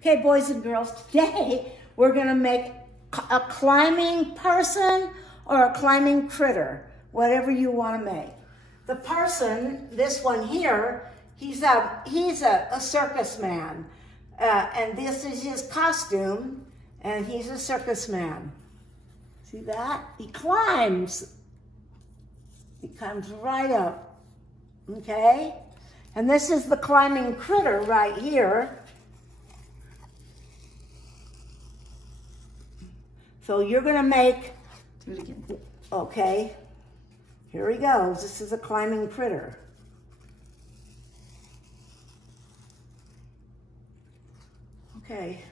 Okay, boys and girls, today we're gonna make a climbing person or a climbing critter, whatever you wanna make. The person, this one here, he's a circus man. And this is his costume, and he's a circus man. See that? He climbs. He comes right up, okay? And this is the climbing critter right here. So you're gonna make, do it again. Okay, here he goes. This is a climbing critter. Okay,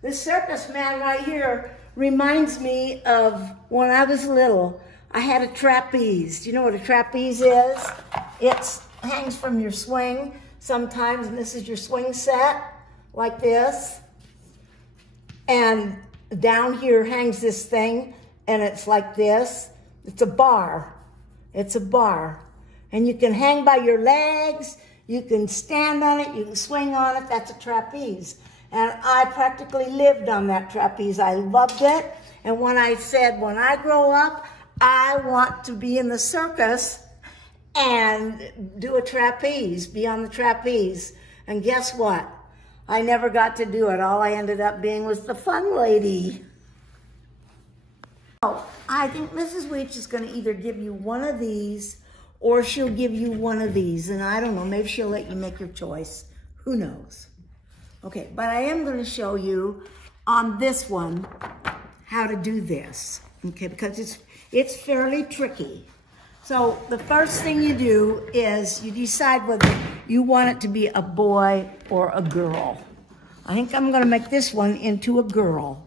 this circus man right here reminds me of when I was little. I had a trapeze. Do you know what a trapeze is? It hangs from your swing sometimes, and this is your swing set, like this. And down here hangs this thing, and it's like this. It's a bar. It's a bar. And you can hang by your legs, you can stand on it, you can swing on it. That's a trapeze. And I practically lived on that trapeze. I loved it. And when I said, when I grow up, I want to be in the circus and do a trapeze, be on the trapeze. And guess what? I never got to do it. All I ended up being was the fun lady. Oh, I think Mrs. Weech is going to either give you one of these or she'll give you one of these. And I don't know, maybe she'll let you make your choice. Who knows? Okay, but I am going to show you on this one how to do this, okay, because it's fairly tricky. So the first thing you do is you decide whether you want it to be a boy or a girl. I think I'm going to make this one into a girl.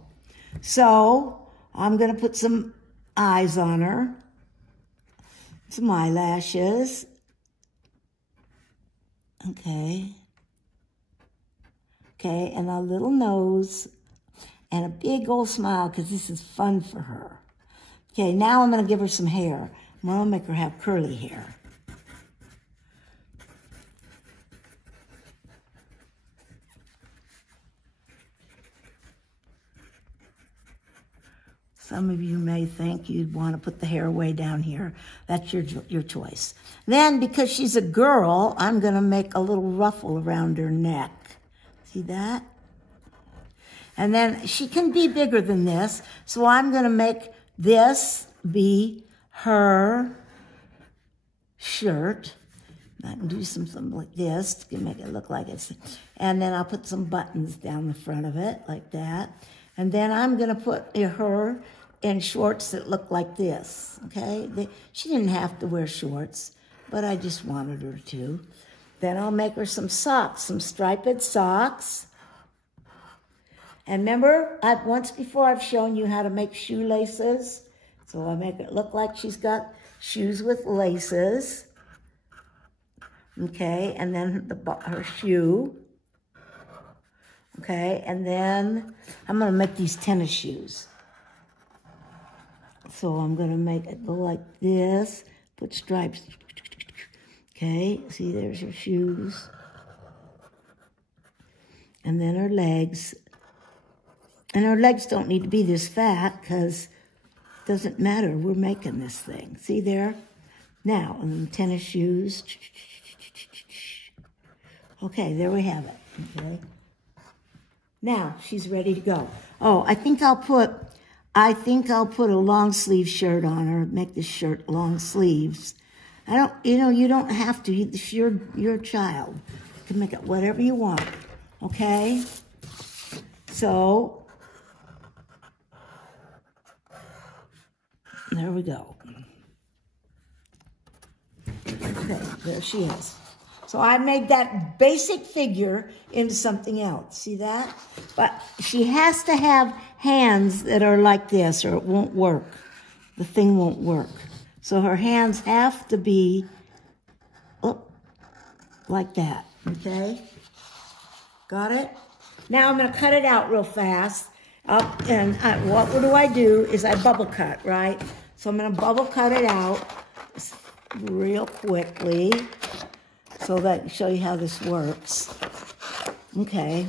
So I'm going to put some eyes on her, some eyelashes. Okay. Okay, and a little nose and a big old smile because this is fun for her. Okay, now I'm going to give her some hair. I'm going to make her have curly hair. Some of you may think you'd want to put the hair way down here. That's your choice. Then, because she's a girl, I'm going to make a little ruffle around her neck. See that? And then she can be bigger than this, so I'm going to make this be her shirt. I can do something like this to make it look like it's, and then I'll put some buttons down the front of it like that. And then I'm going to put her in shorts that look like this, okay? She didn't have to wear shorts, but I just wanted her to. Then I'll make her some socks, some striped socks. And remember, once before I've shown you how to make shoelaces. So I make it look like she's got shoes with laces. Okay, and then her shoe. Okay, and then I'm going to make these tennis shoes. So I'm going to make it go like this, put stripes. Okay, see, there's her shoes. And then her legs. And her legs don't need to be this fat because it doesn't matter. We're making this thing. See there? Now, and tennis shoes. Okay, there we have it. Okay. Now, she's ready to go. Oh, I think I'll put a long sleeve shirt on her. Make this shirt long sleeves. You don't have to. You're a child. You can make it whatever you want, okay? So, there we go. Okay, there she is. So I made that basic figure into something else. See that? But she has to have hands that are like this or it won't work. The thing won't work. So her hands have to be like that, okay? Got it? Now I'm going to cut it out real fast. What do I do is I bubble cut, right? So I'm going to bubble cut it out real quickly so that I can show you how this works. Okay.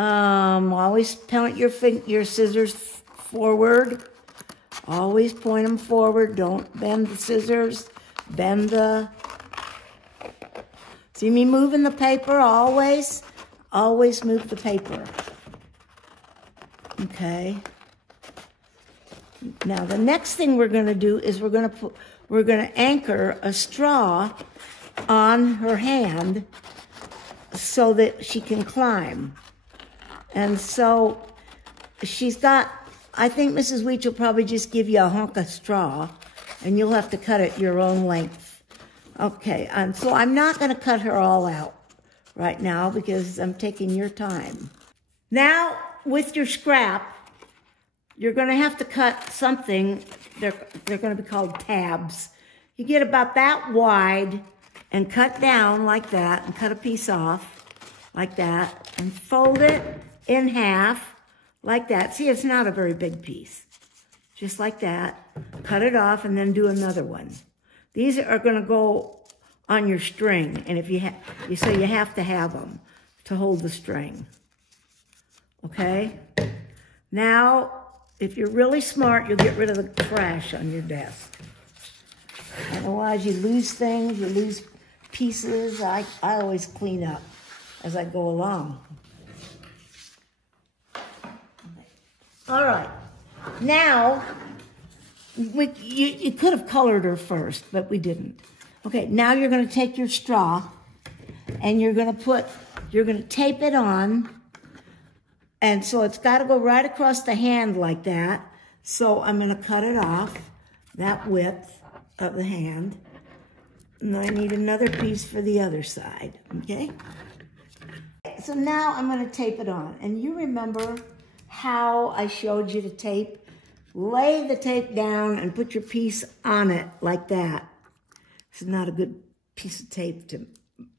Always point your scissors forward. Always point them forward. Don't bend the scissors. Bend the... See me moving the paper? Always move the paper. Okay. Now the next thing we're going to do is we're going to anchor a straw on her hand so that she can climb. And so she's got, I think Mrs. Weech will probably just give you a hunk of straw, and you'll have to cut it your own length. Okay, and so I'm not going to cut her all out right now because I'm taking your time. Now, with your scrap, you're going to have to cut something. They're going to be called tabs. You get about that wide and cut down like that and cut a piece off like that and fold it in half like that. See, it's not a very big piece. Just like that. Cut it off and then do another one. These are going to go on your string, and if you so you have to have them to hold the string. Okay? Now, if you're really smart, you'll get rid of the trash on your desk. Otherwise, you lose things, you lose pieces. I always clean up as I go along. All right. Now, you could have colored her first, but we didn't. Okay, now you're going to take your straw and you're going to tape it on. And so it's got to go right across the hand like that. So I'm going to cut it off, that width of the hand. And I need another piece for the other side, okay? So now I'm going to tape it on. And you remember how I showed you to tape? Lay the tape down and put your piece on it like that. This is not a good piece of tape to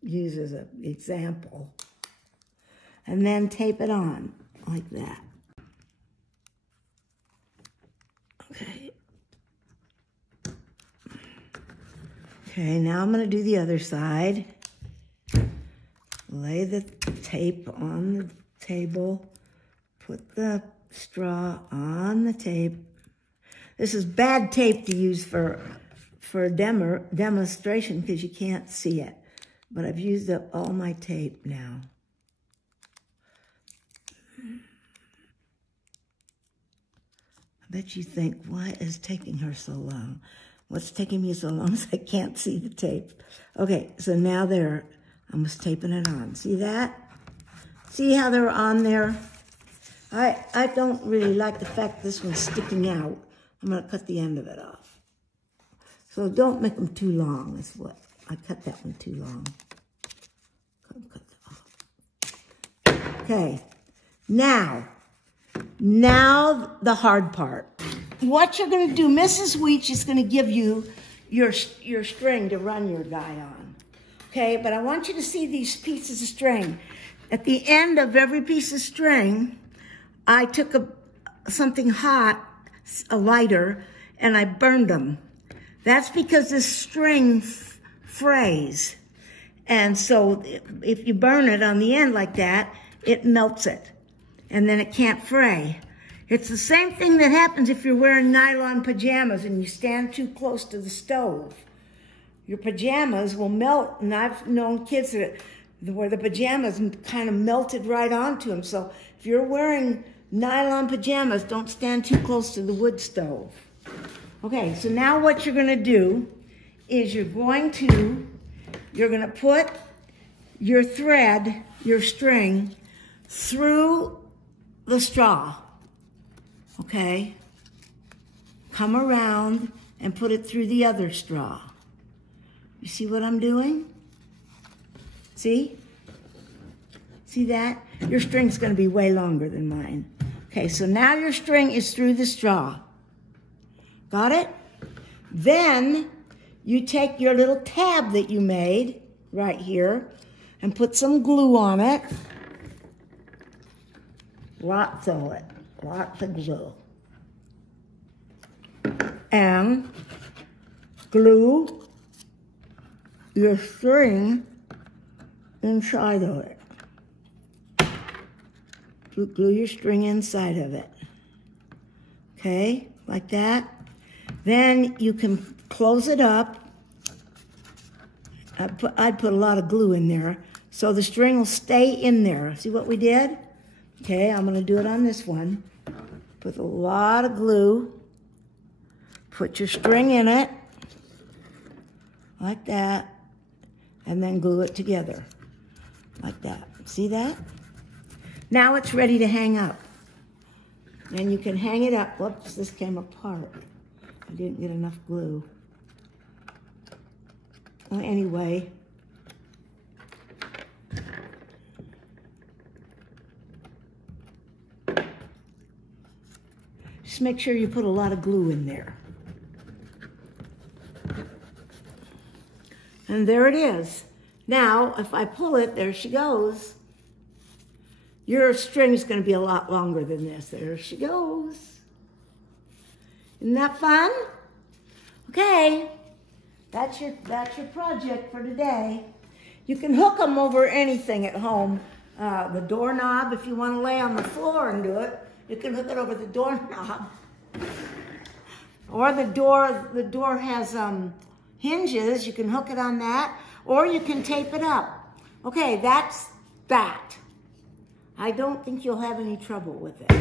use as an example. And then tape it on like that. Okay. Okay, now I'm going to do the other side. Lay the tape on the table. Put the straw on the tape. This is bad tape to use for a demonstration because you can't see it. But I've used up all my tape now. I bet you think, why is it taking her so long? What's taking me so long is I can't see the tape. Okay, so now there, I'm just taping it on. See that? See how they're on there? I don't really like the fact this one's sticking out. I'm going to cut the end of it off. So don't make them too long, is what. I cut that one too long. Cut that off. Okay. Now the hard part. What you're going to do, Mrs. Weech is going to give you your string to run your guy on. Okay, but I want you to see these pieces of string. At the end of every piece of string, I took something hot, a lighter, and I burned them. That's because this string frays. And so if you burn it on the end like that, it melts it. And then it can't fray. It's the same thing that happens if you're wearing nylon pajamas and you stand too close to the stove. Your pajamas will melt, and I've known kids where the pajamas kind of melted right onto them. So if you're wearing nylon pajamas, don't stand too close to the wood stove. Okay, so now what you're going to do is you're going to put your thread, your string, through the straw. Okay? Come around and put it through the other straw. You see what I'm doing? See? See that? Your string's going to be way longer than mine. Okay, so now your string is through the straw. Got it? Then you take your little tab that you made right here and put some glue on it. Lots of it. Lots of glue. And glue your string inside of it. glue your string inside of it. Okay, like that. Then you can close it up. I'd put a lot of glue in there so the string will stay in there. See what we did? Okay, I'm going to do it on this one. Put a lot of glue. Put your string in it, like that, and then glue it together, like that. See that? Now it's ready to hang up. And you can hang it up. Whoops, this came apart. I didn't get enough glue. Well, anyway. Just make sure you put a lot of glue in there. And there it is. Now, if I pull it, there she goes. Your string is going to be a lot longer than this. There she goes. Isn't that fun? Okay, that's your project for today. You can hook them over anything at home. The doorknob, if you want to lay on the floor and do it, you can hook it over the doorknob. Or the door has hinges. You can hook it on that, or you can tape it up. Okay, that's that. I don't think you'll have any trouble with it.